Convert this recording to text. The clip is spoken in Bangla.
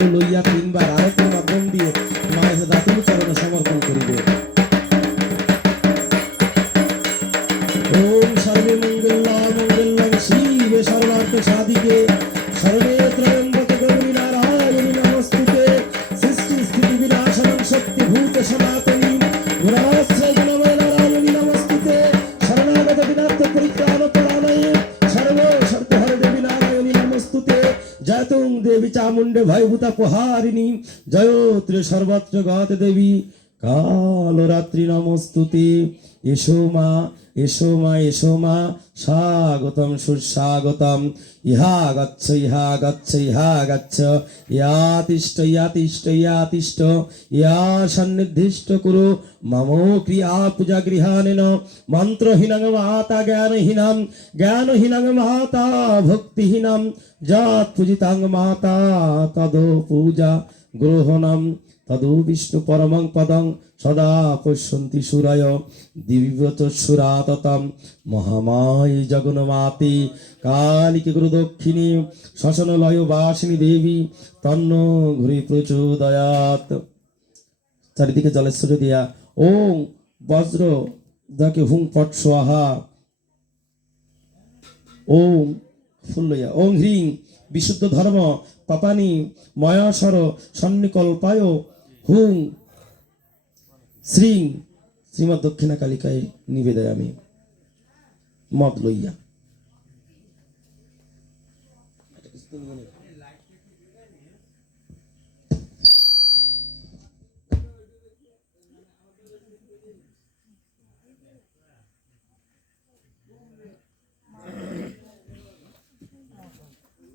লইয়া তিনবার আরতির মাধ্যম দিয়ে মায়ের দাতুল চরণে সমর্পণ করিবে। ওম সর্বে মঙ্গলা, মঙ্গলম শিবে সর্বার্থ সাধিকে সর্বে ত্রয়ম্বকে গৌরী নারায়ণী নমস্তুতে সৃষ্টি স্থিতি বিনাশনং শক্তি ভূত সনাতনী গুণাশ্রয় চামুণ্ডে ভয়ভূতা প্রহারিণী। জয়ত্রে সর্বত্র গত দেবী। কালরাত্রি নমস্তুতে। এসো মা এসো মা এসো মা, স্বাগতম সুস্বাগতম। ইহা গচ্ছ ইহা গচ্ছ ইহা গচ্ছ। ইয়াতিষ্ঠ ইয়াতিষ্ঠ ইয়াতিষ্ঠ ইয়া সন্নিধিষ্ট কুরু। মম ক্রিয়া পূজা গৃহানেন। মন্ত্রহীনং মাতা জ্ঞানহীনম জ্ঞানহীনং মাতা ভক্তিহীনম যৎ পূজিতাং মাতা তদ পূজা গ্রহণম। তদু বিষ্ণু পরমং পদং সদা পশ্যন্তি সুরায় দিব্যত সুরাততম মহামায় জগন্মাতি কালিকে গুরু দক্ষিণী শ্মশন লয় বাসিনী দেবী তন্ন ঘুরি প্রচোদয়াত। চারিদিকে জলেশ্বর দিয়া ওম বজ্র যাকে হুং পট সোহা। ওম ফুল লইয়া ওম হ্রিং বিশুদ্ধ ধর্ম পাপানি ময়াসর সন্নিকল্পায় হুং শ্রী শ্রীমৎ দক্ষিণা কালিকায় নিবেদয় আমি। মদ লইয়া।